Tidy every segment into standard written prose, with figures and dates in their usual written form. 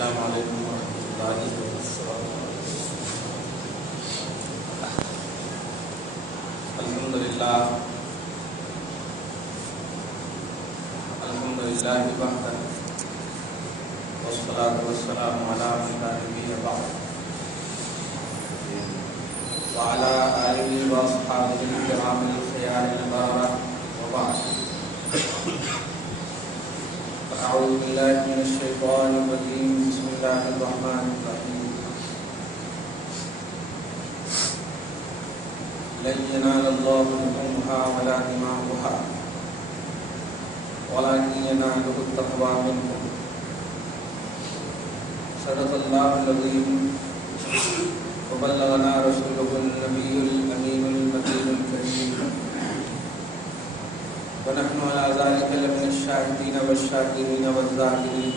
السلام علیکم ورحمۃ اللہ وبرکاتہ۔ الحمدللہ وحدہ والصلاة والسلام علی من لا نبی بعد وعلی آلہ واصحابہ الکرام الخیار البررہ وبعد۔ اعوذ باللہ من الشیطان الرجیم، بسم اللہ الرحمن الرحیم۔ لن ينال الله لحومها ولا دماؤها ولكن يناله التقوى منكم۔ صدق الله العظيم وبلغنا رسوله النبي الأمين المكين الكريم، ونحن على ذلك لمن الشاهدين والشاكرين والذاكرين،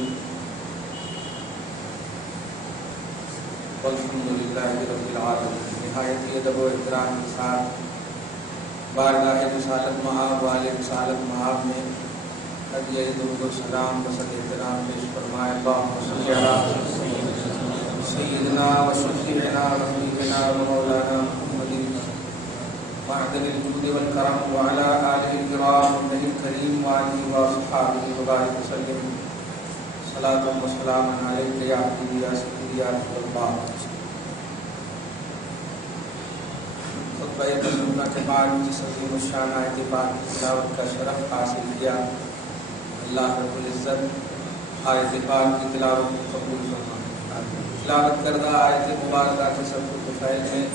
والحمد لله رب العالمين۔ نہایت ادب و احترام کے ساتھ بارگاہ رسالت مآب والے رسالت مآب میں ہدیہ درود و سلام بسط احترام پیش فرمائے۔ اللہم صلی علی سیدنا و شفیعنا و حبیبنا و مولانا محمد معدن الجود والکرم وعلی آلہ الکرام النبی الکریم وعلی واصحابہ وبارک وسلم۔ صلاۃ و سلام علیک یا حبیبی یا سیدی یا رسول اللہ۔ خطبہ مسنونہ کے بعد جس عظیم الشان آیت پاک کی تلاوت کا شرف حاصل کیا، اللہ رب العزت آیت پاک کی تلاوت کو قبول فرمائے۔ تلاوت کردہ آیت مبارکہ کے سب کے فیض میں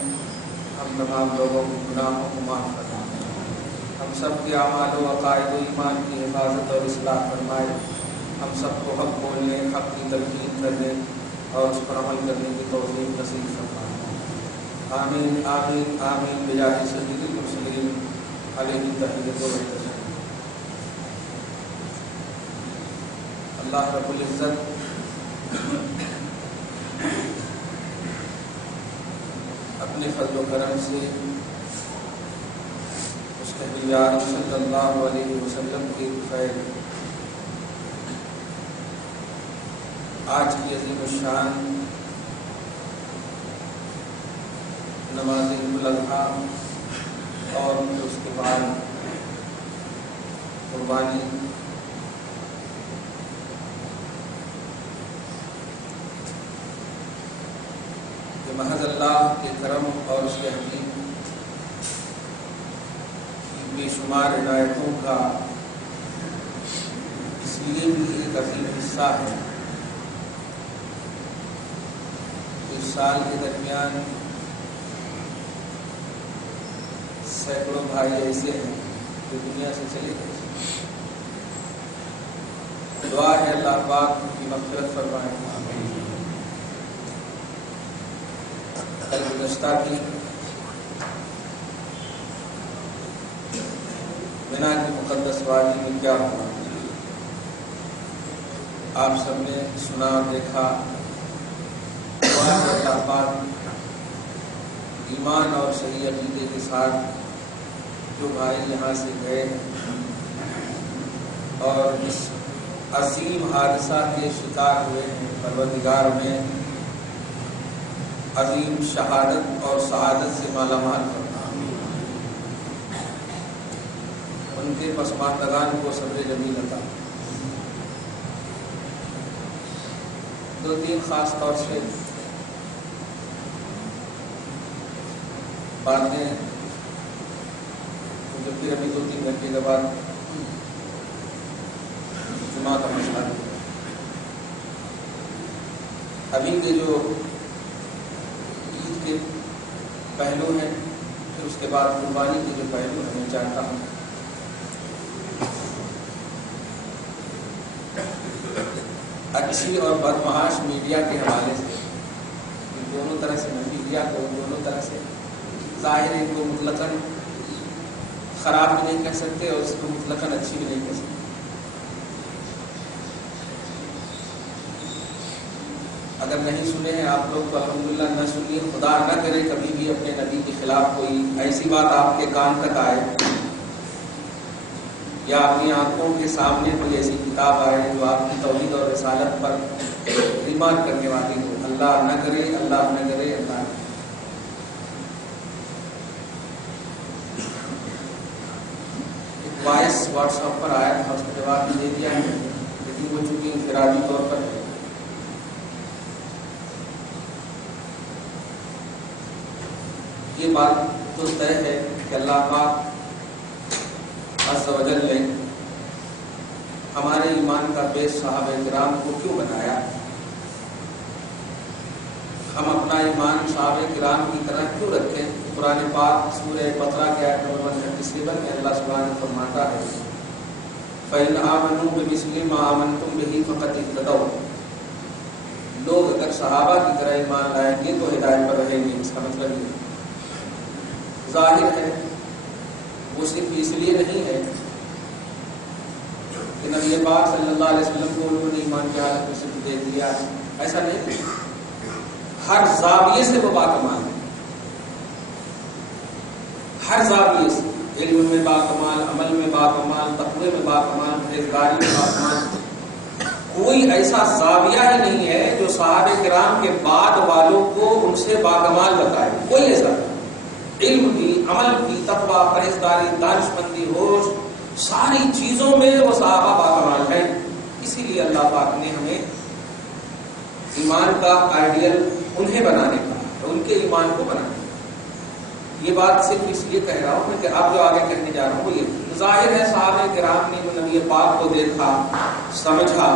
ہم تمام لوگوں کے گناہوں کو معاف فرمائے، ہم سب کے اعمال و عقائد و ایمان کی حفاظت اور اصلاح فرمائے، ہم سب کو حق بولنے، حق کی تلقین کرنے اور اس پر عمل کرنے کی توفیق نصیب فرمائے۔ آمین آمین آمین بجاہ سید المرسلین علیہ تحیۃ و تسلیم۔ اللہ رب العزت اپنے فضل و کرم سے اس کے حبیب صلی اللہ علیہ وسلم کے فیض آج کی عظیم الشان نماز عید الاضحیٰ اور اس کے بعد قربانی کہ محض اللہ کے کرم اور اس کے حکیم کی بے شمار عنایتوں کا اس لیے بھی ایک عظیم حصہ ہے۔ اس سال کے درمیان سینکڑوں بھائی ایسے ہیں جو دنیا سے چلے گئے۔ دعا ہے اللہ پاک ان کی مغفرت فرمائے۔ کل گزشتہ کی مینا کی مقدس وادی میں کیا ہوا آپ سب نے سنا اور دیکھا۔ دعا ہے اللہ پاک ایمان اور صحیح عقیدے کے ساتھ جو بھائی یہاں سے گئے اور اس عظیم حادثہ کے شکار ہوئے ہیں، پروردگار میں عظیم شہادت اور سعادت سے مالا مال کرنا، ان کے پسماندگان کو صبر جمیل عطا۔ دو تین خاص طور سے باتیں جو پھر ابھی 2-3 گھنٹے کے بعد جمعہ کا مسئلہ ہے۔ ابھی کے جو عید کے پہلو ہیں، پھر اس کے بعد قربانی کے جو پہلو ہیں، میں چاہتا ہوں اچھی اور بدمعاش میڈیا کے حوالے سے دونوں طرح سے میڈیا کو دونوں طرح سے ظاہر ہے کو مطلقاً خراب بھی نہیں کہہ سکتے اور اس کو مطلقاً اچھی بھی نہیں کہہ سکتے۔ اگر نہیں سنے ہیں آپ لوگ تو الحمدللہ نہ سنیے، خدا نہ کرے کبھی بھی اپنے نبی کے خلاف کوئی ایسی بات آپ کے کان تک آئے یا اپنی آنکھوں کے سامنے کوئی ایسی کتاب آئے جو آپ کی توحید اور رسالت پر ایمان کرنے والی ہو. اللہ نہ کرے، اللہ نہ کرے، اللہ نہ کرے. ایک وائس واٹس ایپ پر آیا تھا، اس کا جواب بھی دے دیا ہے، لیکن وہ چونکہ انفرادی طور پر ہے. یہ بات تو طے ہے کہ اللہ پاک عز و جل نے ہمارے ایمان کا بیس صحابہ کرام کو کیوں بنایا، ہم اپنا ایمان صحابہ کرام کی طرح کیوں رکھیں. قرآن پاک سورہ بقرہ کے آیت نمبر 137 میں اللہ سبحانہ فرماتا ہے فَإِنْ آمَنُوا بِمِثْلِ مَا آمَنْتُمْ بِهِ فَقَدِ اهْتَدَوْا. لوگ اگر صحابہ کی طرح ایمان لائیں گے تو ہدایت پر رہیں گے. اس کا مطلب یہ ظاہر ہے وہ صرف اس لیے نہیں ہے کہ نبی پاک صلی اللہ علیہ وسلم کو انہوں نے ایمان کی حالت میں صرف دے دیا، ایسا نہیں. ہر زاویے سے وہ باکمال ہے، ہر زاویے سے، علم میں باکمال، عمل میں باکمال، تقوی میں باکمال، پرہیزگاری میں باکمال. کوئی ایسا زاویہ ہی نہیں ہے جو صحابہ کرام کے بعد والوں کو ان سے باکمال بتائے. کوئی ایسا نہیں. علم کی، عمل کی، تقوی، پرہیزگاری، دانشمندی، ہوش، ساری چیزوں میں وہ صحابہ باکمال ہیں. اسی لیے اللہ پاک نے ہمیں ایمان کا آئیڈیل انہیں بنانے کا، ان کے ایمان کو بنانے کا. یہ بات صرف اس لیے کہہ رہا ہوں میں کہ اب جو آگے کہنے جا رہا ہوں وہ یہ ظاہر ہے صحابہ کرام نے نبی پاک کو دیکھا، سمجھا.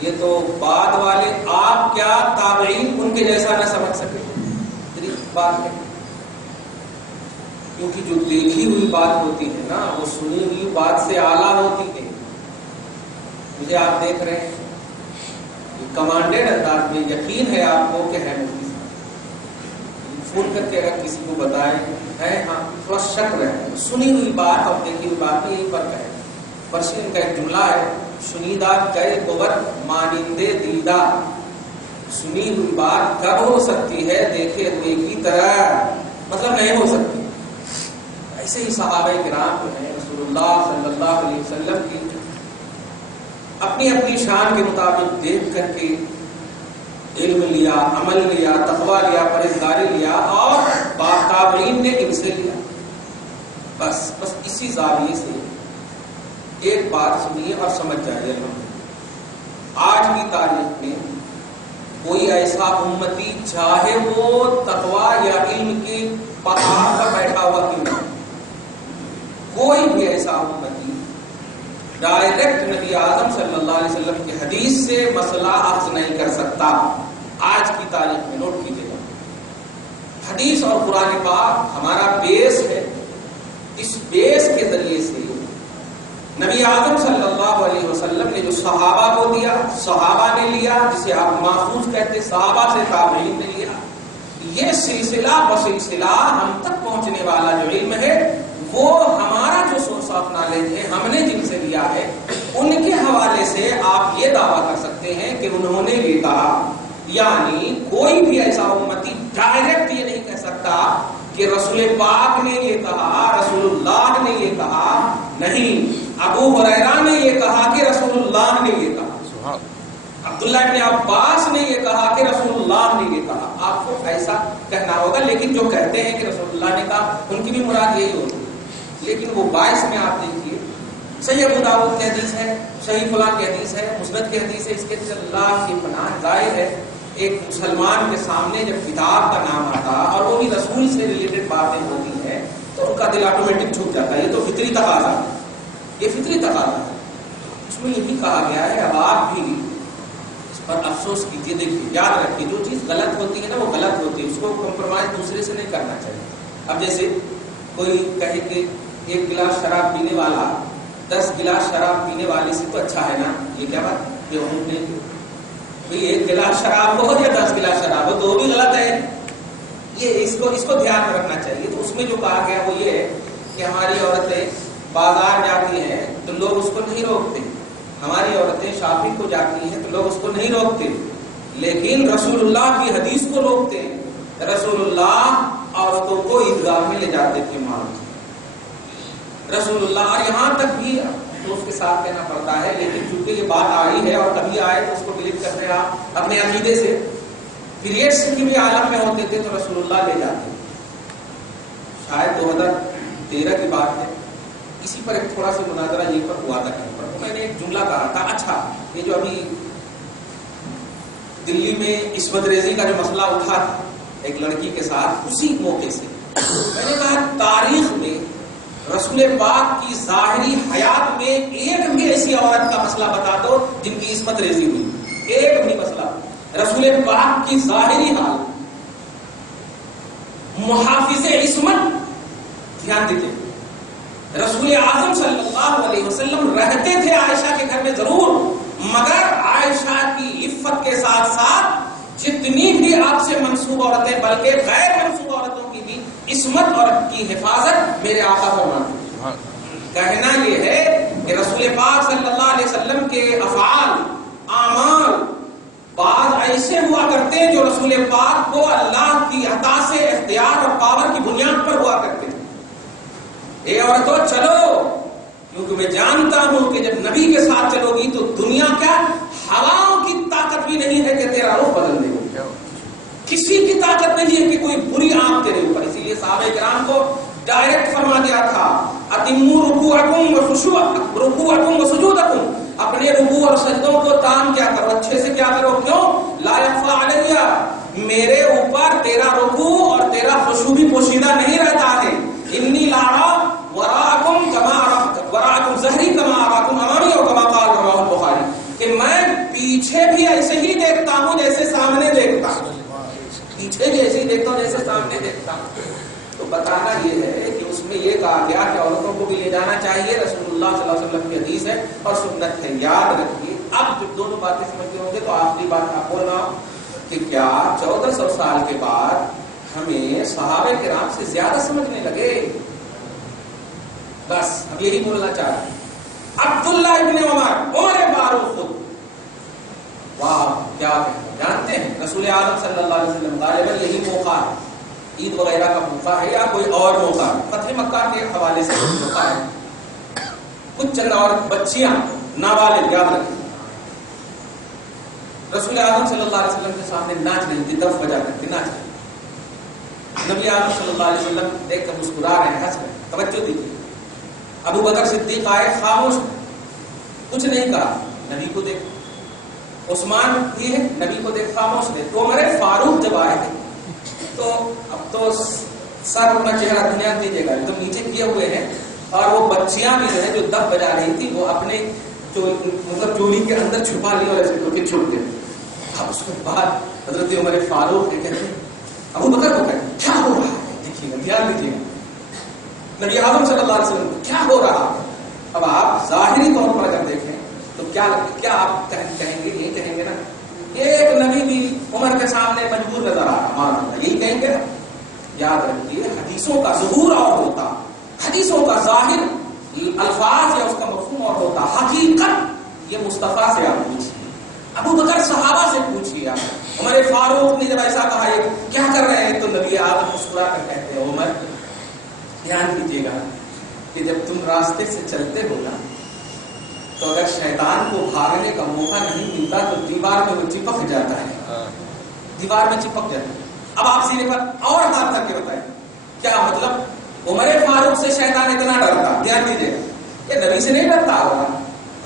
یہ تو بعد والے آپ کیا تابعین ان کے جیسا نہ سمجھ سکے، بات ہے. کیونکہ جو دیکھی ہوئی بات ہوتی ہے نا وہ سنی ہوئی بات سے اعلیٰ ہوتی ہے. مجھے آپ دیکھ رہے ہیں کمانڈیڈ انداز میں یقین ہے آپ کو کہ ہے مفتی صاحب، فون کر کے اگر کسی کو بتائیں ہے ہاں تھوڑا شک رہے. سنی ہوئی بات اور دیکھی ہوئی بات میں یہی فرق ہے. پرشین کا ایک جملہ ہے شنیدہ کئے گور مانندے دیدہ. سنی ہوئی بات کب ہو سکتی ہے دیکھے ہوئے کی طرح، مطلب نہیں ہو سکتی. ایسے ہی صحابہ کرام جو ہیں رسول اللہ صلی اللہ علیہ وسلم کی اپنی اپنی شان کے مطابق دیکھ کر کے علم لیا، عمل لیا، تقویٰ لیا، پرہیزگاری لیا، اور تابعین نے ان سے لیا. بس اسی زاویے سے ایک بات سنیے اور سمجھ جائیے. آج کی تاریخ میں کوئی ایسا امتی چاہے وہ تقویٰ یا علم کے پہاڑ پر بیٹھا ہوا کیوں نہ، کوئی بھی ایسا امتی ڈائریکٹ نبی اعظم صلی اللہ علیہ وسلم کی حدیث سے مسئلہ اخذ نہیں کر سکتا. آج کی تاریخ میں نوٹ کیجیے گا، حدیث اور قرآن پاک ہمارا بیس ہے. اس بیس کے ذریعے سے نبی اعظم صلی اللہ علیہ وسلم نے جو صحابہ کو دیا، صحابہ نے لیا، جسے آپ محفوظ کہتے صحابہ سے تابعین نے لیا. یہ سلسلہ بسلسلہ ہم تک پہنچنے والا جو علم ہے وہ ہمارا جو سورس آف نالج ہے ہم نے جن سے لیا ہے ان کے حوالے سے آپ یہ دعویٰ کر سکتے ہیں کہ انہوں نے یہ کہا. یعنی کوئی بھی ایسا امتی ڈائریکٹ یہ نہیں کہہ سکتا کہ رسول پاک نے یہ کہا، رسول اللہ نے یہ کہا. نہیں، ابو ہریرہ نے یہ کہا کہ رسول اللہ نے یہ کہا، عبداللہ ابن عباس نے یہ کہا کہ رسول اللہ نے یہ کہا. آپ کو ایسا کہنا ہوگا، لیکن جو کہتے ہیں کہ رسول اللہ نے کہا ان کی بھی مراد یہی ہوتی ہے. لیکن وہ باعث میں آپ دیکھیے صحیح ابو داؤد کی حدیث ہے، صحیح فلاں کی حدیث ہے، مسند کی حدیث ہے. اس کے اللہ کی پناہ ظاہر ہے ایک مسلمان کے سامنے جب کتاب کا نام آتا اور وہ بھی رسول سے ریلیٹڈ باتیں ہوتی ہیں تو ان کا دل آٹومیٹک جھک جاتا ہے. یہ تو فطری تقاضا ہے، یہ فطری تقاضا ہے. اس میں یہ بھی کہا گیا ہے اب آپ بھی اس پر افسوس کیجیے. دیکھیے یاد رکھیے جو چیز غلط ہوتی ہے نا وہ غلط ہوتی ہے، اس کو کمپرومائز دوسرے سے نہیں کرنا چاہیے. اب جیسے کوئی کہے کہ ایک گلاس شراب پینے والا 10 گلاس شراب پینے والے سے تو اچھا ہے نا، یہ کیا بات ہے؟ یہ ہم نہیں بھائی ایک گلاس شراب ہو یا 10 گلاس شراب ہو تو بھی غلط ہے. یہ اس کو دھیان میں رکھنا چاہیے. تو اس میں جو کہا گیا وہ یہ ہے کہ ہماری عورتیں بازار جاتی ہیں تو لوگ اس کو نہیں روکتے، ہماری عورتیں شاپنگ کو جاتی ہیں تو لوگ اس کو نہیں روکتے، لیکن رسول اللہ کی حدیث کو روکتے ہیں. رسول اللہ عورتوں کو عیدگاہ میں لے جاتے تھے مال. رسول اللہ، اور یہاں تک بھی تو اس کے ساتھ کہنا پڑتا ہے، لیکن چونکہ یہ بات آئی ہے اور کبھی آئے تو اس کو بلیو کرتے ہیں آپ اپنے عقیدے سے. پیریڈس کی بھی عالم میں ہوتے تھے تو رسول اللہ لے جاتے. شاید 2013 کی بات ہے، اسی پر ایک تھوڑا سا مناظرہ یہ پر ہوا تھا کہیں پر. میں نے ایک جملہ کہا تھا، اچھا یہ جو ابھی دلی میں عصمت ریزی کا جو مسئلہ اٹھا تھا ایک لڑکی کے ساتھ، اسی موقع سے میں نے کہا تاریخ میں رسول پاک کی ظاہری حیات میں ایک بھی ایسی عورت کا مسئلہ بتا دو جن کی عصمت ریزی ہوئی. ایک بھی مسئلہ رسول پاک کی ظاہری حال محافظ عصمت. دھیان دیجیے، رسول اعظم صلی اللہ علیہ وسلم رہتے تھے عائشہ کے گھر میں ضرور، مگر عائشہ کی عفت کے ساتھ ساتھ جتنی بھی آپ سے منسوب عورتیں بلکہ غیر منسوب عورتوں کی بھی عصمت اور کی حفاظت میرے آقا فرماتے ہیں. کہنا یہ ہے کہ رسول پاک صلی اللہ علیہ وسلم کے افعال اعمال بعض ایسے ہوا کرتے ہیں جو رسول پاک کو اللہ کی عطا سے اختیار اور پاور کی بنیاد پر ہوا کرتے ہیں. اے عورتوں چلو، کیونکہ میں جانتا ہوں کہ جب نبی کے ساتھ چلو گی تو دنیا کیا ہواؤں کی طاقت بھی نہیں ہے کہ تیرا رخ بدل دے گی. کسی کی طاقت نہیں ہے کہ کوئی بری آنکھ تیرے اوپر. اسی لیے صحابہ کرام کو ڈائریکٹ فرما دیا تھا اتموا رکوعکم وسجودکم، اپنے رکوع اور سجدوں کو تام کیا کرو، اچھے سے کیا کرو. کیوں؟ لا یخفی علی، میرے اوپر تیرا رکوع اور تیرا خشوع بھی پوشیدہ نہیں رہتا ہے. انی لا وراءکم ظہری کما اراکم امامی، اور کما قال رواه البخاری، کہ میں پیچھے بھی ایسے ہی دیکھتا ہوں جیسے سامنے دیکھتا ہوں. پیچھے بھی ایسے ہی دیکھتا ہوں جیسے سامنے دیکھتا ہوں. تو بتانا یہ ہے کہ اس میں یہ کہا گیا کہ عورتوں کو بھی لے جانا چاہیے. رسول اللہ صلی اللہ علیہ وسلم کی حدیث ہے اور سنت ہے، یاد رکھیے. اب جب دونوں باتیں سمجھتے ہوں گے تو آخری بات آپ بول رہا ہوں کہ کیا 1400 سال کے بعد ہمیں صحابہ کرام سے زیادہ سمجھنے لگے؟ بس اب یہی بولنا چاہ رہے ہیں. عبداللہ ابن عمر فاروق خود، واہ کیا جانتے ہیں رسول اعظم صلی اللہ علیہ وسلم غالباً یہی موقع ہے، عید وغیرہ کا موقع ہے یا کوئی اور موقع ہے، فتح مکہ کے حوالے سے موقع ہے. کچھ چند اور بچیاں نابالغ، یاد رکھیں، رسول اعظم صلی اللہ علیہ وسلم کے سامنے ناچ رہی تھی، دف بجا کر کے ناچ رہی. نبی اعظم صلی اللہ علیہ وسلم دیکھ کر مسکرا رہے ہیں، ہنس رہے ہیں. توجہ دیجیے. ابو بکر صدیق آئے، خاموش، کچھ نہیں کہا. نبی کو دیکھ. عثمان بھی ہے، نبی کو دیکھ خاموش تھے. تو عمر فاروق جب آئے تو اب تو سر اپنا چہرہ دھیان دیجیے گا، تو نیچے کیے ہوئے ہیں، اور وہ بچیاں بھی جو ہے جو دف بجا رہی تھی وہ اپنے مطلب چولی کے اندر چھپا لی اور ایسے کر کے چھپ گئے. اب اس کے بعد حضرت عمر فاروق کہتے ہیں ابو بکر کو کہتے کیا ہو رہا ہے؟ دیکھیے گا، دھیان دیجیے گا، نبی اعظم صلی اللہ علیہ وسلم کیا ہو رہا ہے. اب آپ ظاہری طور پر اگر دیکھیں تو کیا آپ کہیں گے؟ یہی کہیں گے نا، ایک نبی بھی عمر کے سامنے مجبور نظر آ رہا، یہی کہیں گے. یاد رکھیے حدیثوں کا ظہور اور ہوتا، حدیثوں کا ظاہر الفاظ یا اس کا مفہوم اور ہوتا، حقیقت یہ مصطفیٰ سے آپ پوچھیے، ابو بکر صحابہ سے پوچھیے. عمر فاروق نے جب ایسا کہا یہ کیا کر رہے ہیں تو نبی اعظم مسکرا کر کہتے ہیں عمر دھیان دیجیے گا کہ جب تم راستے سے چلتے ہو نا تو اگر شیطان کو بھاگنے کا موقع نہیں ملتا تو دیوار میں وہ چپک جاتا ہے، دیوار میں چپک جاتا ہے. اب آپ سینے پر اور ہاتھ کر کے بتائیں کیا مطلب عمر فاروق سے شیطان اتنا ڈرتا؟ دھیان دیجیے کہ نبی سے نہیں ڈرتا ہوگا.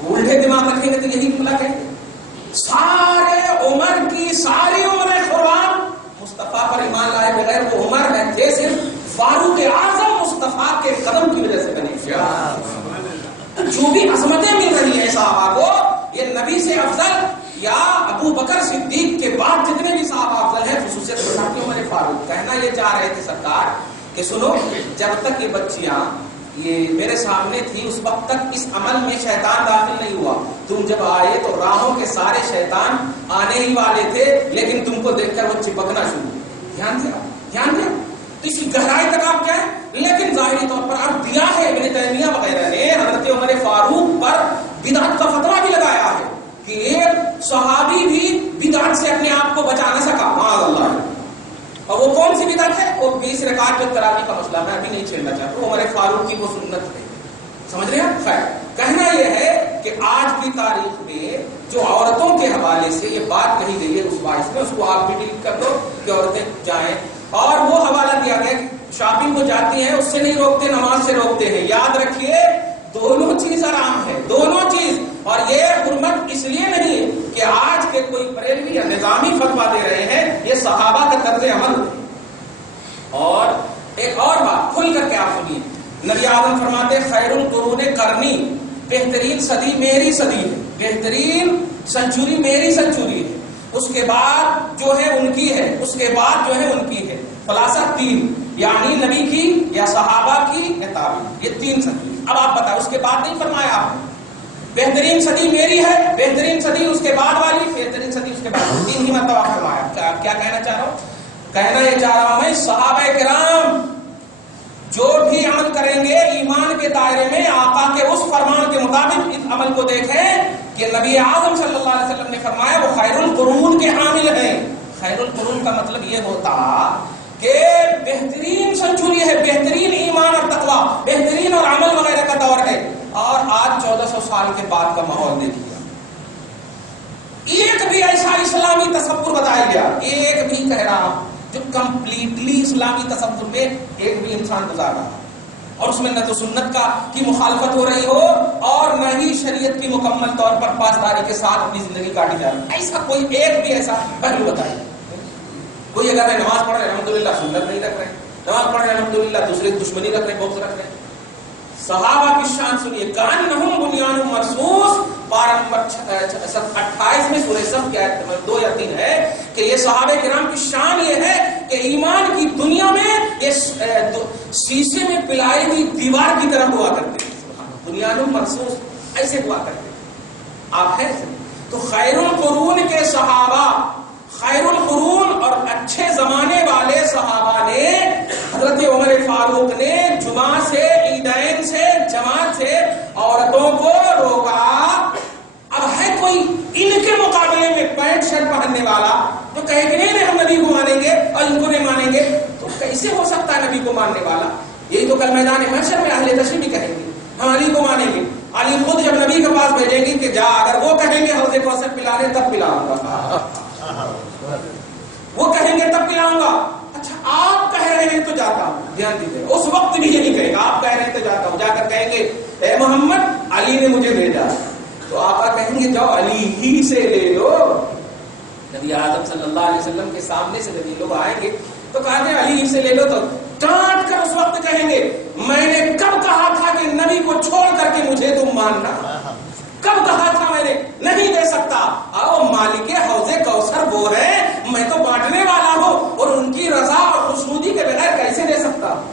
الٹے دماغ رکھیں گے تو یہی جملہ کہیں گے سارے عمر کی ساری عمر قربان مصطفیٰ پر ایمان لائے بغیر وہ عمر ہے تھے صرف فاروق اعظم مصطفیٰ کے قدم کی وجہ سے بنے. جو بھی عظمتیں مل رہی ہیں صحابہ کو یہ نبی سے افضل یا ابو بکر صدیق کے بعد جتنے بھی صحابہ افضل ہیں خصوصیت بتاتی عمر فاروق. کہنا یہ چاہ رہے تھے سرکار کہ سنو جب تک یہ بچیاں یہ میرے سامنے تھی اس وقت تک اس عمل میں شیطان داخل نہیں ہوا. تم جب آئے تو راہوں کے سارے شیطان آنے ہی والے تھے لیکن تم کو دیکھ کر وہ چپکنا شروع. دھیان دیا تو اسی گہرائی تک آپ کہیں. لیکن ظاہری طور پر اب دیا ہے ابن تیمیہ وغیرہ نے حضرت عمر فاروق پر بدعت کا خطرہ بھی لگایا ہے کہ ایک صحابی بھی بدعت سے اپنے آپ کو بچا نہ سکا معاذ اللہ. اور وہ کون سی بدعت ہے؟ وہ 20 رکعت جو تراویح کا مسئلہ میں ابھی نہیں چھیڑنا چاہتا. عمر فاروق کی وہ سنت ہے سمجھ رہے ہیں؟ خیر، کہنا یہ ہے کہ آج کی تاریخ میں جو عورتوں کے حوالے سے یہ بات کہی گئی ہے اس باعث میں، اس کو آپ بھی ڈیلیٹ کر دو کہ عورتیں جائیں، اور وہ حوالہ دیا گیا کہ شاپنگ کو جاتی ہیں اس سے نہیں روکتے، نماز سے روکتے ہیں۔ یاد رکھیے دونوں چیز حرام ہے، دونوں چیز، اور یہ حرمت اس لیے نہیں ہے کہ آج کے کوئی بریلوی یا نظامی فتویٰ دے رہے ہیں، یہ صحابہ کا طرز عمل ہے۔ اور ایک اور بات کھل کر کے آپ سنیے، نبی اعظم فرماتے خیر القرون قرنی، بہترین صدی میری صدی ہے، بہترین سنچری میری سنچری ہے، اس کے بعد جو ہے ان کی ہے، اس کے بعد جو ہے ان کی ہے، خلاصہ تین، یعنی نبی کی یا صحابہ کی یا تابعین، یہ تین صدی۔ اب آپ بتائیں، اس کے بعد نہیں فرمایا آپ نے بہترین صدی میری ہے، بہترین صدی اس کے بعد والی، بہترین صدی اس کے بعد، تین ہی مرتبہ فرمایا۔ کیا کہنا چاہ رہا ہوں؟ کہنا یہ چاہ رہا ہوں میں، صحابہ کرام جو بھی عمل کریں گے ایمان کے دائرے میں آقا کے اس فرمان کے مطابق اس عمل کو دیکھیں کہ نبی اعظم صلی اللہ علیہ وسلم نے فرمایا وہ خیر القرون کے حامل ہیں۔ خیر القرون کا مطلب یہ ہوتا کہ بہترین سنچری ہے، بہترین ایمان اور تقویٰ، بہترین اور عمل وغیرہ کا دور ہے۔ اور آج 1400 سال کے بعد کا ماحول دیکھیے، ایک بھی ایسا اسلامی تصور بتایا گیا، ایک بھی کہہ رہا جو کمپلیٹلی اسلامی تصور میں ایک بھی انسان گزار رہا اور اس میں نہ تو سنت کی مخالفت ہو رہی ہو اور نہ ہی شریعت کی مکمل طور پر پاسداری کے ساتھ اپنی زندگی کاٹی جا رہی، ایسا کوئی ایک بھی ایسا پہلو بتائیے۔ کوئی اگر میں نماز پڑھ رہے الحمدللہ سنت نہیں رکھ رہے، نماز پڑھ رہے الحمدللہ دوسرے دشمنی رکھ رہے، بغض رکھ رہے۔ صحابہ کی شان سنیے، کانہم بنیان مرصوص، پارہ نمبر 28 میں سورہ صف کی آیت 2 یا 3 ہے کہ یہ صحابہ کرام کی شان یہ ہے کہ ایمان کی دنیا میں یہ شیشے میں پلائی ہوئی دیوار کی طرح ہوا کرتے ہیں، بنیان مرصوص ایسے ہوا کرتے ہیں۔ آپ ہیں تو خیر القرون کے صحابہ، خیر القرون اور اچھے زمانے والے صحابہ نے، حضرت عمر فاروق نے جمعہ سے، عیدین سے، جماعت سے عورتوں کو روکا۔ اب ہے کوئی ان کے مقابلے میں پینٹ شرٹ پہننے والا جو کہے کہ نہیں ہم نبی کو مانیں گے اور ان کو نہیں مانیں گے، تو کیسے ہو سکتا ہے نبی کو ماننے والا؟ یہی تو کل میدان محشر میں اہل تشریع بھی کہیں گے ہم علی کو مانیں گے۔ علی خود جب نبی کے پاس بھیجیں گے کہ جا، اگر وہ کہیں گے حوض کوثر پلانے تب پلاؤں گا، وہ کہیں گے تب پلاؤں گا۔ اچھا آپ کہہ رہے ہیں تو جاتا ہوں، دھیان دیجیے، اس وقت بھی یہی کہے گا، آپ کہہ رہے ہیں تو جاتا ہوں، جا کر کہیں گے اے محمد علی نے مجھے بھیجا، تو آقا کہیں گے جاؤ علی ہی سے لے لو۔ نبی اعظم صلی اللہ علیہ وسلم کے سامنے سے نبی لوگ آئیں گے تو کہا کہ علی ہی سے لے لو، تو ڈانٹ کر اس وقت کہیں گے میں نے کب کہا تھا کہ نبی کو چھوڑ کر کے مجھے تم ماننا، کب کہا تھا میں نے؟ نہیں دے سکتا۔ آؤ مالک حوض کوثر وہ ہے، میں تو بانٹنے والا ہوں، اور ان کی رضا اور خوشنودی کے بغیر کیسے دے سکتا ہوں،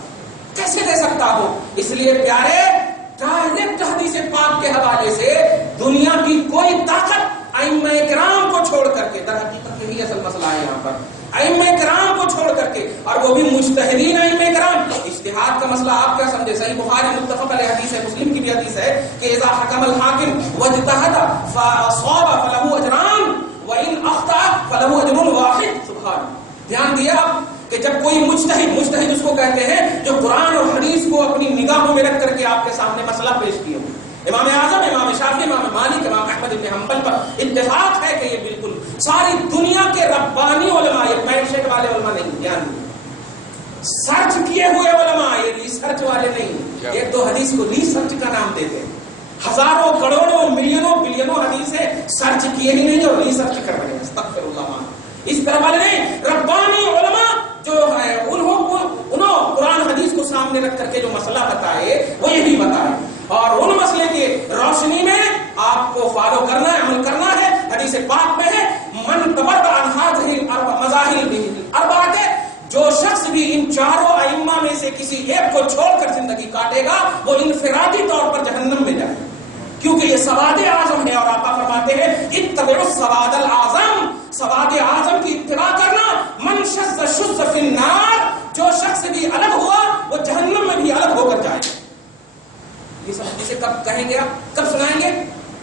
کیسے دے سکتا ہوں؟ اس لیے پیارے، ڈائریکٹ حدیث پاک کے حوالے سے دنیا کی کوئی طاقت ائمہ کرام کو چھوڑ کر کے، در حقیقت یہی اصل مسئلہ ہے یہاں پر، ائمہ کرام کو چھوڑ کر کے، اور وہ بھی مجتہدین ائمہ کرام۔ اجتہاد کا مسئلہ آپ کیا سمجھے؟ صحیح بخاری متفق علیہ حدیث ہے، مسلم کی بھی حدیث ہے کہ اذا حکم الحاکم واجتہد فصاب فلہ اجران وان اخطأ فلہ اجر واحد۔ سبحان، دھیان دیا آپ کہ جب کوئی مجتہد اس کو کہتے ہیں جو قرآن اور حدیث کو اپنی نگاہوں میں رکھ کر کے آپ کے سامنے مسئلہ پیش کیا ہو۔ امام اعظم، امام شافعی، امام مالک، امام احمد بن حنبل پر اتفاق ہے کہ یہ بالکل ساری دنیا کے ربانی علماء، یہ پینٹ شرٹ والے علماء نہیں، دھیان سرچ کیے ہوئے علماء، یہ ریسرچ والے نہیں، ایک تو حدیث کو ریسرچ کا نام دیتے ہیں، ہزاروں کروڑوں ملینوں بلینوں حدیثیں سرچ کیے ہی نہیں اور ریسرچ کر رہے ہیں، استغفر اللہ۔ اس طرح والے نہیں، ربانی علماء جو ہے انہوں قرآن حدیث کو سامنے رکھ کر کے جو مسئلہ بتائے وہ یہی بتائے، اور ان مسئلے کی روشنی میں آپ کو فالو کرنا ہے، عمل کرنا ہے۔ حدیث پاک میں ہے من تبرع عن هذه المذاهب الاربعه، جو شخص بھی ان چاروں ائمہ میں سے کسی ایک کو چھوڑ کر زندگی کاٹے گا وہ انفرادی طور پر جہنم میں جائے، کیونکہ یہ سواد اعظم ہے، اور آقا فرماتے ہیں اتبعوا السواد الاعظم، سواد اعظم کی اتباع کرنا، من شذ شذ فی النار، جو شخص بھی الگ ہوا وہ جہنم میں بھی الگ ہو کر جائے۔ یہ سب حدیثیں کب کہیں گے آپ، کب سنائیں گے؟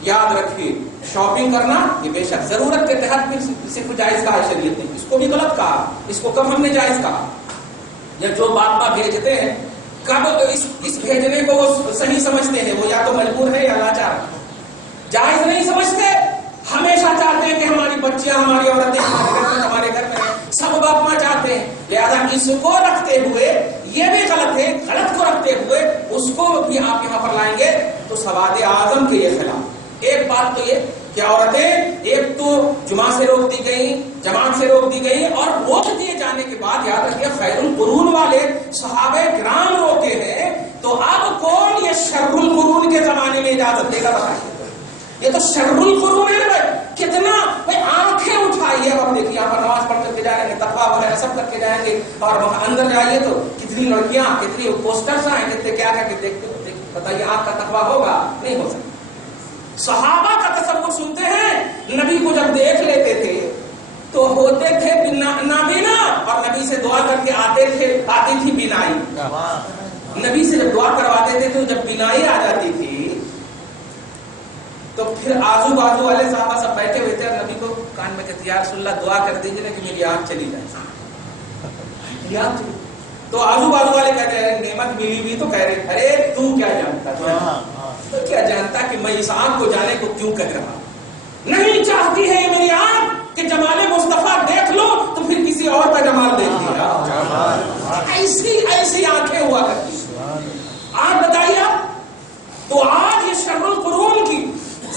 یاد رکھیے، شاپنگ کرنا یہ بے شک ضرورت کے تحت بھی صرف جائز کہا ہے شریعت نے، اس کو بھی غلط کہا، اس کو کب ہم نے جائز کہا؟ یا جو باپ بھیجتے ہیں کب اس بھیجنے کو وہ صحیح سمجھتے ہیں؟ وہ یا تو مجبور ہے یا لاچار، جائز نہیں سمجھتے، ہمیشہ چاہتے ہیں کہ ہماری بچیاں، ہماری عورتیں ہمارے گھر میں سب باپ ماں چاہتے ہیں، لہذا اس کو رکھتے ہوئے یہ بھی غلط ہے، غلط کو رکھتے ہوئے اس کو بھی آپ یہاں پر لائیں گے تو سواد اعظم کے یہ خلاف۔ ایک بات تو یہ کہ عورتیں ایک تو جمعہ سے روک دی گئیں، جماعت سے روک دی گئی، اور روک دیے جانے کے بعد یاد رکھیے خیر القرون والے صحابہ کرام روکے ہیں، تو اب کون یہ شر القرون کے زمانے میں اجازت دے گا؟ بتائیے، یہ تو شر القرون ہے بھائی، کتنا بھائی آنکھیں اٹھائیے، اب دیکھیے یہاں پر نماز پڑھ کر کے جائیں گے، تقویٰ وغیرہ سب کر کے جائیں گے، اور وہاں اندر جائیے تو کتنی لڑکیاں، کتنی پوسٹرز آئیں، کتنے کیا کیا دیکھتے، بتائیے آنکھ کا تقویٰ ہوگا؟ نہیں ہو سکتا۔ صحابہ کا تصور سنتے ہیں، نبی کو جب دیکھ لیتے تھے تو ہوتے تھے نابینا، اور نبی سے دعا کر کے آتی تھی بینائی۔ نبی سے جب دعا کرواتے تھے تو جب بینائی آ جاتی تھی تو پھر آزو بازو والے صحابہ سب بیٹھے ہوئے تھے اور نبی کو کان میں کہتے یا رسول اللہ دعا کر دیجیے نا کہ میری آنکھ چلی جائے۔ تو آزو بازو والے کہتے ہیں نعمت ملی ہوئی تو کہہ رہے ارے تو کیا جانتا، تو کیا جانتا کہ میں اس آنکھ کو جانے کو کیوں کہہ رہا؟ نہیں چاہتی ہے یہ میری آنکھ کہ جمال مصطفیٰ دیکھ لو تو پھر کسی اور کا جمال دیکھ لیا، ایسی آنکھیں ہوا کرتی۔ آج بتائیے آپ، تو آج یہ شر القرون کی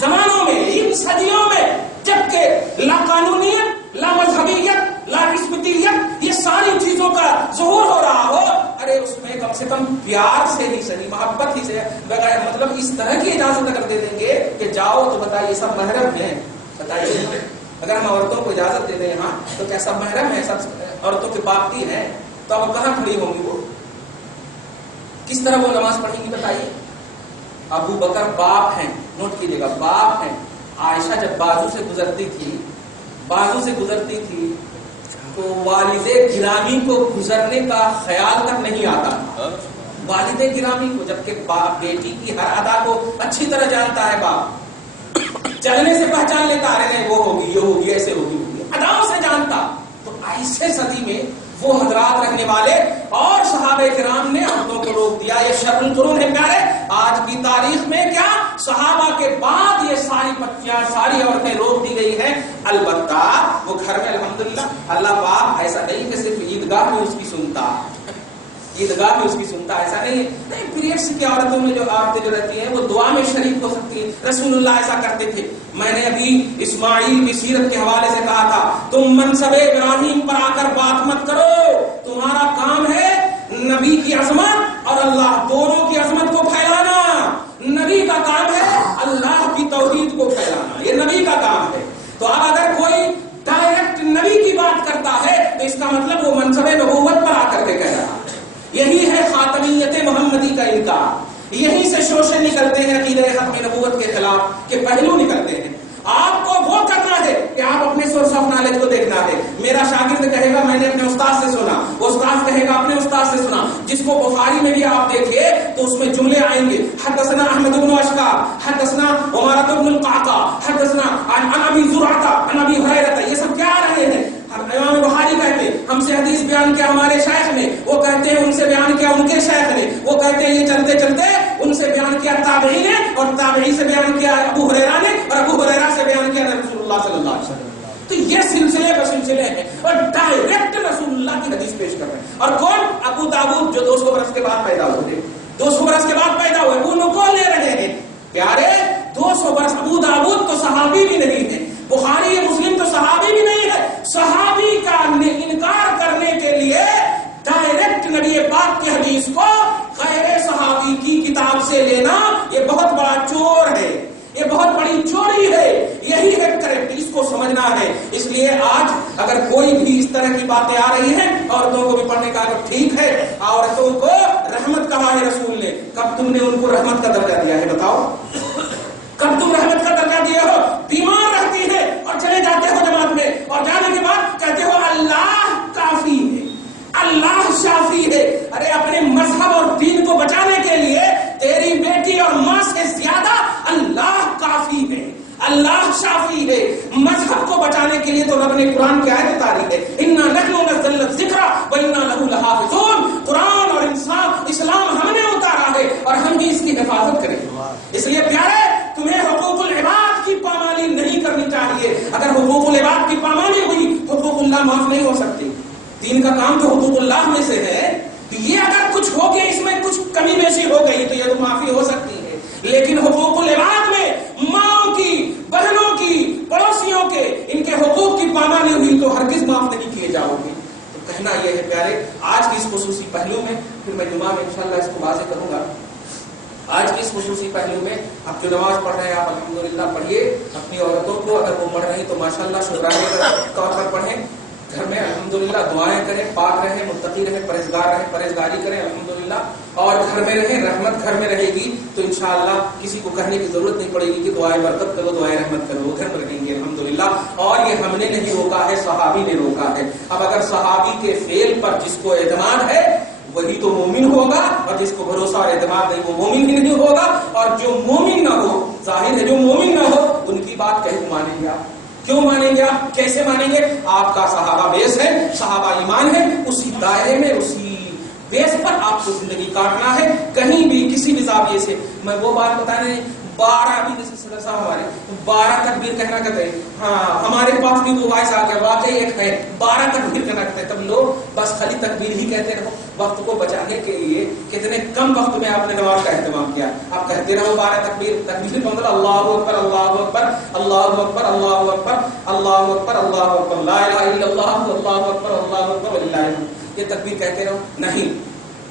زمانوں میں، ان صدیوں میں، جبکہ لا قانونیت، لا مذہبیت، لا نسبتیت، یہ ساری چیزوں کا ظہور ہو رہا ہو، ارے اس میں کم سے کم پیار سے ہی صحیح، محبت ہی سے بغیر مطلب اس طرح کی اجازت اگر دے دیں گے کہ جاؤ تو بتائیے سب محرم ہیں، بتائیے اگر ہم عورتوں کو اجازت دے دیں یہاں تو کیا سب محرم ہیں، سب عورتوں کے باپ بھی ہیں، تو اب کہاں کھڑی ہوں گی وہ؟ کس طرح وہ نماز پڑھیں گی بتائیے؟ ابو بکر باپ ہیں، نوٹ کیجیے گا، باپ ہیں۔ عائشہ جب بازو سے گزرتی تھی تو والد گرامی کو گزرنے کا خیال تک نہیں آتا، والد گرامی کو، جبکہ باپ بیٹی کی ہر ادا کو اچھی طرح جانتا ہے، باپ چلنے سے پہچان لیتا ہے، نہیں وہ ہوگی، یہ ہوگی، ایسے ہوگی، اداؤں سے جانتا۔ تو ایسے صدی میں وہ حضرات رہنے والے اور صحابہ کرام نے عورتوں کو روک دیا، یہ شر القرون ہے پیارے۔ آج کی تاریخ میں کیا صحابہ کے بعد یہ ساری بچیاں، ساری عورتیں روک دی گئی ہیں، البتہ وہ گھر میں الحمدللہ اللہ پاک ایسا نہیں کہ صرف عیدگاہ میں اس کی سنتا، عیدگاہ میں اس کی سنتا، ایسا نہیں۔ پیریڈس کی عورتوں میں جو عورتیں جو رہتی ہیں وہ دعا میں شریک ہو سکتی ہیں، رسول اللہ ایسا کرتے تھے۔ میں نے ابھی اسماعیل کی سیرت کے حوالے سے کہا تھا تم منصب ابراہیم پر آ کر بات مت کرو، تمہارا کام ہے نبی کی عظمت اور اللہ دونوں کی عظمت کو پھیلانا، نبی کا کام ہے اللہ کی توحید کو پھیلانا، یہ نبی کا کام ہے۔ تو اب اگر کوئی ڈائریکٹ نبی کی بات کرتا ہے تو اس کا مطلب وہ منصب نبوت پر آ کر کے کہہ رہا ہے۔ یہی ہے خاتمیت محمدی کا انکار، یہی سے شوشے نکلتے ہیں عقیدہ ختم نبوت کے خلاف کے پہلو نکلتے ہیں۔ آپ کو وہ کرنا ہے کہ آپ اپنے سورس آف نالج کو دیکھنا ہے۔ میرا شاگرد کہے گا میں نے اپنے استاد سے سنا، استاد کہے گا اپنے استاد سے سنا۔ جس کو بخاری میں بھی آپ دیکھیے تو اس میں جملے آئیں گے، حدثنا احمد بن اشکار، حدثنا عمارۃ بن القعقاع، حدثنا عن ابی زرعۃ عن ابی ہریرہ، یہ سب کیا آ رہے ہیں؟ امام بخاری کہتے ہم سے حدیث بیان کیا ہمارے شیخ نے، وہ کہتے ہیں ان سے بیان کیا ان کے شیخ نے، وہ کہتے ہیں یہ چلتے چلتے ان سے بیان کیا تابعی نے، اور تابعی سے بیان کیا ابو ہریرہ نے، اور ابو ہریرہ سے بیان کیا رسول اللہ صلی اللہ علیہ وسلم۔ تو یہ سلسلے پر سلسلے ہیں اور ڈائریکٹ رسول اللہ کی حدیث پیش کر رہے ہیں۔ اور کون؟ ابو داؤد جو 200 برس کے بعد پیدا ہوئے، 200 برس کے بعد پیدا ہوئے، وہ لوگ کون لے رہے ہیں پیارے؟ 200 برس۔ ابو داؤد تو صحابی بھی نہیں ہے، بخاری مسلم تو صحابی بھی نہیں ہے۔ صحابی کا انکار کرنے کے لیے ڈائریکٹ نبی پاک کی حدیث کو غیر صحابی کی کتاب سے لینا یہ بہت بڑا چور ہے، یہ بہت بڑی چوری ہے، یہی ہے کریکٹ، اس کو سمجھنا ہے۔ اس لیے آج اگر کوئی بھی اس طرح کی باتیں آ رہی ہیں، عورتوں کو بھی پڑھنے کا ٹھیک ہے، عورتوں کو رحمت کہا ہے رسول نے، کب تم نے ان کو رحمت کا درجہ دیا ہے بتاؤ؟ کب تم رحمت کا درجہ دیے ہو؟ بیمار رہتی ہے اور چلے جاتے ہو جماعت میں، اور جانے کے بعد کہتے ہو اللہ کافی ہے، اللہ شافی ہے۔ ارے اپنے مذہب اور دین کو بچانے کے لیے تیری بیٹی اور ماں سے زیادہ اللہ کافی ہے، اللہ شافی ہے۔ مذہب کو بچانے کے لیے تو رب نے قرآن کی آیت اتاری ہے، انا نحن نزلنا الذکر وانا لہ لحافظون۔ قرآن اور اسلام حفاظت کرے. اس لیے پیارے تمہیں حقوق العباد کی پامالی نہیں کرنی چاہیے. اگر حقوق العباد کی پامالی ہوئی حقوق اللہ معاف نہیں ہو سکتی. دین کا کام تو حقوق اللہ میں سے ہے. یہ اگر کچھ ہو گیا اس میں کچھ کمی بیشی ہو گئی تو یہ تو معافی ہو سکتی ہے. لیکن حقوق العباد میں ماں کی، بہنوں کی، پڑوسیوں کے ان کے حقوق کی پامالی ہوئی تو ہرگز معاف نہیں کیے جاؤ گے. تو کہنا یہ ہے پیارے آج کی اس خصوصی پہلو میں، پھر میں جمعہ میں انشاءاللہ اس کو واضح کروں گا. آج کی اس خصوصی پہلو میں آپ جو نماز پڑھ رہے ہیں آپ الحمدللہ پڑھیے. اپنی عورتوں کو اگر وہ پڑھ رہی تو ماشاءاللہ شکرانے کے طور پر پڑھیں. گھر میں الحمدللہ دعائیں کریں، پاک رہیں، متقی رہیں، پرہیزگار رہیں، پرہیزگاری کریں الحمدللہ. اور گھر میں رہیں، رحمت گھر میں رہے گی تو انشاءاللہ کسی کو کہنے کی ضرورت نہیں پڑے گی کہ دعائیں برکت کرو، دعائیں رحمت کرو. وہ گھر میں رہیں گے الحمدللہ. اور یہ ہم نے نہیں روکا ہے، صحابی نے روکا ہے. اب اگر صحابی کے فعل پر جس کو اعتماد ہے وہی تو مومن ہوگا، اور جس کو بھروسہ اور اعتماد نہیں وہ مومن ہی نہیں ہوگا. اور جو مومن نہ ہو، ظاہر ہے جو مومن نہ ہو ان کی بات کہیں مانیں گے آپ؟ کیوں مانیں گے آپ؟ کیسے مانیں گے؟ آپ کا صحابہ بیس ہے، صحابہ ایمان ہے، اسی دائرے میں اسی بیس پر آپ کو زندگی کاٹنا ہے. کہیں بھی کسی بھی زاویے سے. میں وہ بات بتانے 12 بھی جیسے صدر صاحب ہمارے 12 تکبیر کہنا کہتے ہیں. ہاں ہمارے پاس بھی وہ وائس آ گیا، واقعی ایک ہے 12 تکبیر کہنا کہتے ہیں. تب لوگ بس خالی تکبیر ہی کہتے رہو. وقت کو بچانے کے لیے کتنے کم وقت میں آپ نے نماز کا اہتمام کیا. آپ کہتے رہو 12 تکبیر. تکبیر کا مطلب اللہ اکبر، اللہ اکبر، اللہ اکبر، اللہ اکبر، اللہ اکبر، اللہ اکبر، لا الہ الا اللہ، اللہ اکبر، اللہ اکبر وللہ الحمد. یہ تکبیر کہتے رہو. نہیں،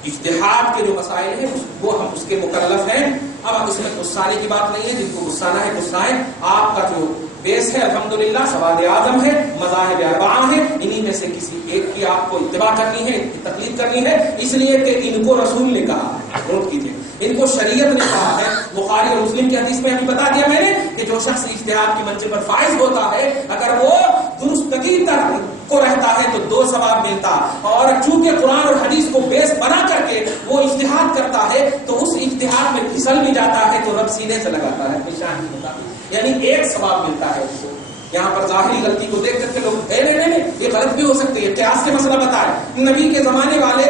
اجتہاد کے جو مسائل ہیں وہ ہم اس کے مکلف ہیں. اب اس میں غصانے کی بات نہیں ہے، جن کو غصانا ہے غصائیں. آپ کا جو بیس ہے الحمدللہ سواد اعظم ہے، مذاہب اربعہ ہیں، انہی میں سے کسی ایک کی آپ کو اتباع کرنی ہے، تقلید کرنی ہے. اس لیے کہ ان کو رسول نے کہا ہے، نوٹ کیجیے، ان کو شریعت نے کہا ہے. بخاری اور مسلم کی حدیث میں ابھی بتا دیا میں نے کہ جو شخص اجتہاد کی منزل پر فائز ہوتا ہے اگر وہ درستگی تک کو رہتا ہے تو 2 ثواب ملتا. اور چونکہ قرآن اور حدیث کو بیس بنا کر کے وہ اجتہاد کرتا ہے تو اس اجتہاد میں پھسل بھی جاتا ہے تو رب سینے سے لگاتا ہے، نشان نہیں ہوتا، یعنی 1 ثواب ملتا ہے اس کو. یہاں پر ظاہری غلطی کو دیکھ کر کے لوگ نہیں یہ غلط بھی ہو سکتی ہے. قیاس سے مسئلہ بتائے، نبی کے زمانے والے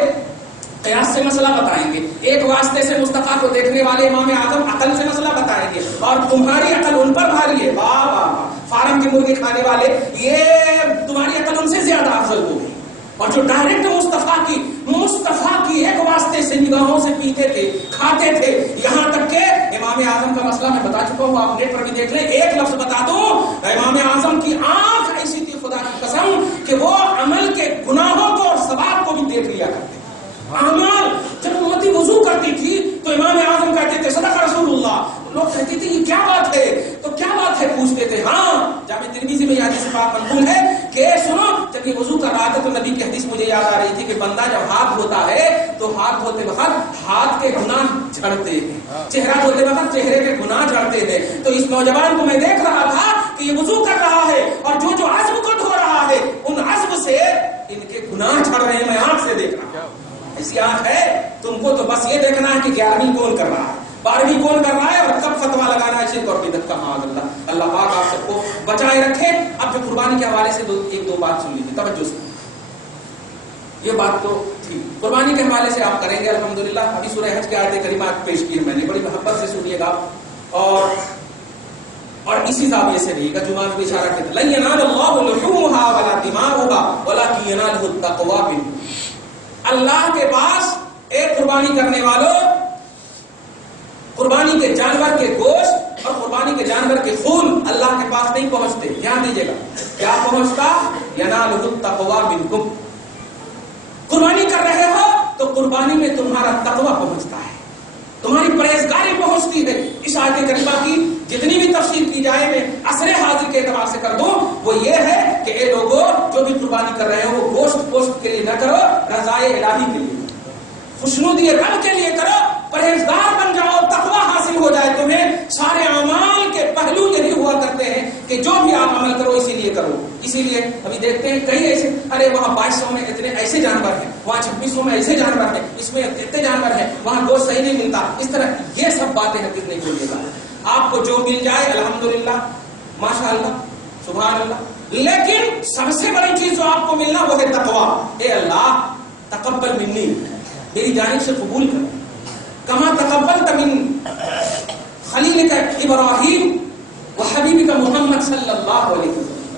قیاس سے مسئلہ بتائیں گے. ایک واسطے سے مصطفیٰ کو دیکھنے والے امام اعظم عقل سے مسئلہ بتائیں گے. اور تمہاری عقل ان پر بھاری ہے، واہ واہ، فارم کے مرغے کھانے والے یہ تمہاری عقل ان سے زیادہ افضل ہوگی. اور جو ڈائریکٹ مصطفیٰ کی ایک واسطے سے نگاہوں سے پیتے تھے، کھاتے تھے، یہاں تک کہ امام اعظم کا مسئلہ میں بتا چکا ہوں، آپ نیٹ پر بھی دیکھ لیں. ایک لفظ بتا دوں، امام اعظم کی آنکھ ایسی تھی خدا کی قسم کہ وہ عمل کے گناہوں کو اور ثواب کو بھی دیکھ لیا کرتے. اعمال جب امتی وضو کرتی تھی تو امام اعظم کہتے تھے صدق رسول اللہ. لوگ کہتے تھے یہ کیا بات ہے؟ تو کیا بات ہے پوچھتے تھے. ہاں جامع ترمذی میں یہ حدیث پاک منقول ہے کہ سنو جب یہ وضو کر رہا تھا تو نبی کی حدیث مجھے یاد آ رہی تھی کہ بندہ جب ہاتھ دھوتا ہے تو ہاتھ دھوتے وقت ہاتھ کے گناہ جھڑتے ہیں، چہرہ دھوتے وقت چہرے کے گناہ جھڑتے ہیں. تو اس نوجوان کو میں دیکھ رہا تھا کہ یہ وضو کر رہا ہے اور جو عزم کو دھو رہا ہے ان عزم سے ان کے گناہ جھڑ رہے ہیں. میں آنکھ سے دیکھ رہا ہوں. ایسی آنکھ ہے تم کو تو بس یہ دیکھنا ہے کہ 11ویں کون کر رہا ہے، 12ویں کون کر رہا ہے اور کب فتوا لگانا ہے شرک اور بدعت کا. معاذ اللہ، اللہ پاک آپ سب کو بچائے رکھے. اب جو قربانی کے حوالے سے ایک دو بات سن لیجیے توجہ سے. یہ بات تو تھی قربانی کے حوالے سے آپ کریں گے الحمدللہ. ابھی سورہ حج کے آیت کریمات پیش کی میں نے، بڑی محبت سے سنیے گا اور اسی زاویے سے رہیے گا. جمعہ میں بھی اشارہ کیا تھا لن ینال اللہ لحومها ولا دماؤها ولکن ینالہ التقوی منکم. اللہ کے پاس ایک قربانی کرنے والوں قربانی کے جانور کے گوشت اور قربانی کے جانور کے خون اللہ کے پاس نہیں پہنچتے. دھیان دیجیے گا کیا پہنچتا؟ ینالہ التقوی منکم. قربانی کر رہے ہو تو قربانی میں تمہارا تقوی پہنچتا ہے، تمہاری پرہیزگاری پہنچتی ہے. اس آیت کریمہ کی جتنی بھی تفسیر کی جائے میں عصر حاضر کے اعتبار سے کر دوں وہ یہ ہے کہ اے لوگوں جو بھی قربانی کر رہے ہو وہ گوشت پوشت کے لیے نہ کرو، رضائے الہی کے لیے، خوشنودی رب کے لیے کرو. پرہیزگار بن جاؤ، تقوی حاصل ہو جائے تمہیں. سارے اعمال کے پہلو یہی ہوا کرتے ہیں کہ جو بھی آپ عمل کرو اسی لیے کرو. اسی لیے ابھی دیکھتے ہیں کئی ایسے، ارے وہاں 2200 میں اتنے ایسے جانور ہیں، وہاں 2600 میں ایسے جانور ہیں، اس میں اتنے جانور ہیں، وہاں گوشت صحیح نہیں ملتا. اس طرح یہ سب باتیں ہیں کتنے کو ملے گا. آپ کو جو مل جائے الحمدللہ ماشاء اللہ سبحان اللہ. لیکن سب سے بڑی چیز جو آپ کو ملنا وہ ہے تقوی. اے اللہ تقبل منی، میری جانب سے قبول کر. کما تقبلت من خلیلک ابراہیم وحبیبک محمد صلی اللہ علیہ وسلم،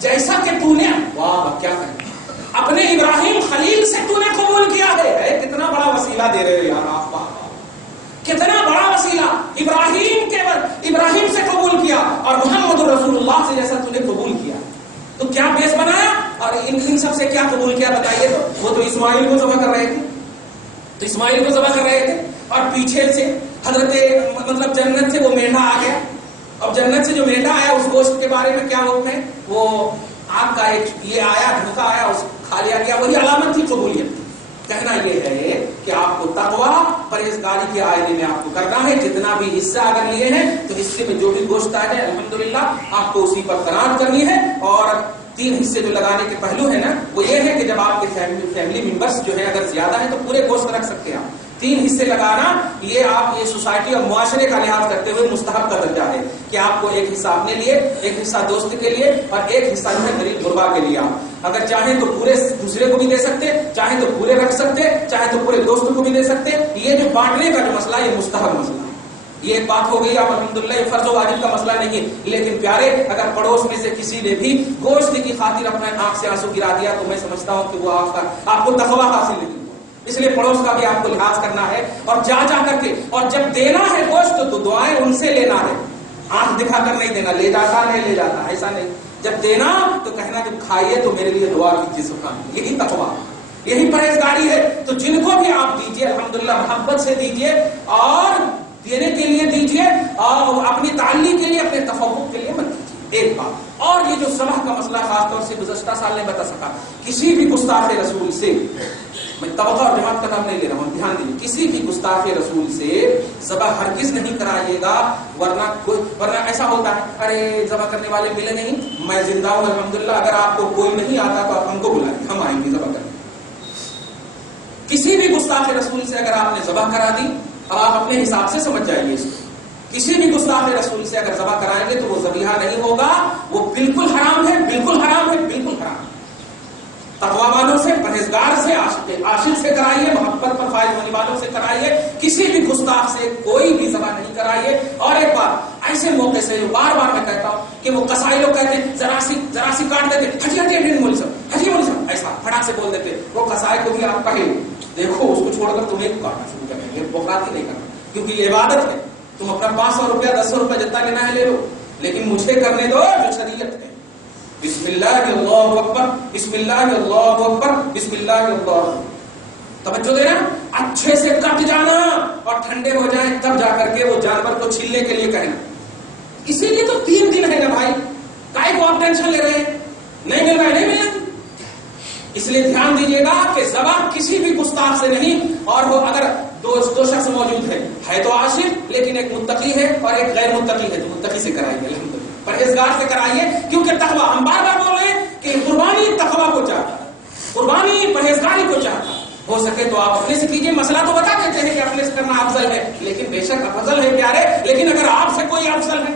جیسا کہ تو نے، واہ کیا کہیں، اپنے ابراہیم خلیل سے تو نے قبول کیا ہے۔ کتنا بڑا وسیلہ دے رہے ہو یار آپ، کتنا بڑا وسیلہ، ابراہیم سے قبول کیا اور محمد رسول اللہ سے جیسا تو نے قبول کیا، تو کیا بیس بنایا اور ان سب سے کیا قبول کیا بتائیے؟ تو وہ تو اسماعیل کو ذبح کر رہے تھے، اور پیچھے سے حضرت مطلب جنت سے وہ مینڈا آ گیا، اب جنت سے جو مینڈا آیا اس گوشت کے بارے میں کیا حکم ہے؟ وہ آگ کا ایک یہ آیا، دھوکا آیا، اس کھا لیا گیا، وہی علامت تھی قبولیت کی۔ کہنا یہ ہے کہ آپ کو تقویٰ پرہیزگاری کے آئینے میں آپ کو کرنا ہے، جتنا بھی حصہ اگر لیے ہیں تو حصے میں جو بھی گوشت آئے الحمدللہ آپ کو اسی پر قناعت کرنی ہے۔ اور 3 حصے جو لگانے کے پہلو ہے نا وہ یہ ہے کہ جب آپ کے فیملی ممبرس جو ہے اگر زیادہ ہیں تو پورے گوشت رکھ سکتے ہیں آپ، 3 حصے لگانا یہ آپ یہ سوسائٹی اور معاشرے کا لحاظ کرتے ہوئے مستحب کا درجہ ہے کہ آپ کو 1 حصہ اپنے لیے، 1 حصہ دوست کے لیے اور 1 حصہ جو ہے غریب غربا کے لیے۔ آپ اگر چاہیں تو پورے دوسرے کو بھی دے سکتے، چاہیں تو پورے رکھ سکتے، چاہیں تو پورے دوستوں کو بھی دے سکتے۔ یہ جو بانٹنے کا جو مسئلہ یہ مستحب مسئلہ ہے، یہ ایک بات ہو گئی آپ الحمدللہ، یہ فرض و واجب کا مسئلہ نہیں ہے۔ لیکن پیارے اگر پڑوس میں سے کسی نے بھی گوشت کی خاطر اپنے آنکھ سے آنسو گرا دیا تو میں سمجھتا ہوں کہ وہ آپ کو تقویٰ حاصل نہیں ہوا۔ اس لیے پڑوس کا بھی آپ کو لحاظ کرنا ہے اور جا کر کے، اور جب دینا ہے گوشت تو دعائیں ان سے لینا ہے، آنکھ دکھا کر نہیں دینا، لے جاتا نہیں لے جاتا ایسا نہیں۔ جب دینا تو کہنا جب کھائیے تو میرے لیے دعا کیجیے، سبحان اللہ، یہی تقویٰ، یہی پرہیزگاری ہے۔ تو جن کو بھی آپ دیجیے الحمدللہ محبت سے دیجیے اور دینے کے لیے دیجیے اور اپنی تعلی کے لیے، اپنے تفوق کے لیے مت دیجیے۔ ایک بات اور، یہ جو ذبح کا مسئلہ خاص طور سے گزشتہ سال نہیں بتا سکا، کسی بھی گستاخ رسول سے، میں طبقہ اور جماعت کا نام نہیں لے رہا ہوں، دھیان دیجیے، کسی بھی گستاخ رسول سے ذبح ہرگز نہیں کرائیے گا، ورنہ ایسا ہوتا ہے ارے ذبح کرنے والے ملے نہیں، میں زندہ ہوں الحمدللہ، اگر آپ کو کوئی نہیں آتا تو آپ ہم کو بلائیں، ہم آئیں گے ذبح کرنے۔ کسی بھی گستاخ رسول سے اگر آپ نے ذبح کرا دی، اب آپ اپنے حساب سے سمجھ جائیے اس کو، کسی بھی گستاخ رسول سے اگر ذبح کرائیں گے تو وہ ذبیحہ نہیں ہوگا، وہ بالکل حرام ہے، بالکل حرام ہے، بالکل حرام ہے۔ تقویٰ والوں سے، پرہیزگار سے، عاشق سے کرائیے، محبت پر فائز ہونے والوں سے کرائیے، کسی بھی گستاخ سے کوئی بھی ذبح نہیں کرائیے۔ اور ایک بات ایسے موقع سے جو بار بار میں کہتا ہوں کہ وہ قصائی لوگ کہتے ہیں ذرا سی کاٹ دیتے، ہٹی مول صاحب ایسا پھٹاک سے بول دیتے، وہ قصائی کو بھی آپ کہیں دیکھو اس کو چھوڑ کر تمہیں کاٹنا شروع کریں گے، بخراتی نہیں کرنا، کیونکہ یہ عبادت ہے، تم اپنا 500 روپیہ 100 روپیہ جتنا لینا ہے لے لو، لیکن مجھے کرنے دو جو شریعت ہے۔ بسم اللہ اللہ اکبر، بسم اللہ اللہ اکبر، بسم اللہ اللہ، توجہ دینا، اچھے سے کٹ جانا اور ٹھنڈے ہو جائیں تب جا کر کے وہ جانور کو چھیلنے کے لیے کہنا۔ اسی لیے تو 3 دن ہے نا بھائی، کائے کو آپ ٹینشن لے رہے ہیں؟ نہیں مل رہا ہے، نہیں ملے، اس لیے دھیان دیجیے گا کہ ذبح کسی بھی گستاخ سے نہیں، اور وہ اگر دو شخص موجود ہے تو عاشق لیکن ایک متقی ہے اور ایک غیر متقی ہے تو متقی سے کرائیے، الحمدللہ پرہیزگار سے کرائیے، کیونکہ تقویٰ، ہم بار بار بول رہے ہیں کہ قربانی تقویٰ کو چاہتا ہے، قربانی پرہیزگاری کو چاہتا ہے۔ ہو سکے تو آپ اپنے سے کیجیے، مسئلہ تو بتا دیتے ہیں کہ اپنے سے کرنا افضل ہے، لیکن بے شک افضل ہے پیارے، لیکن اگر آپ سے کوئی افضل ہے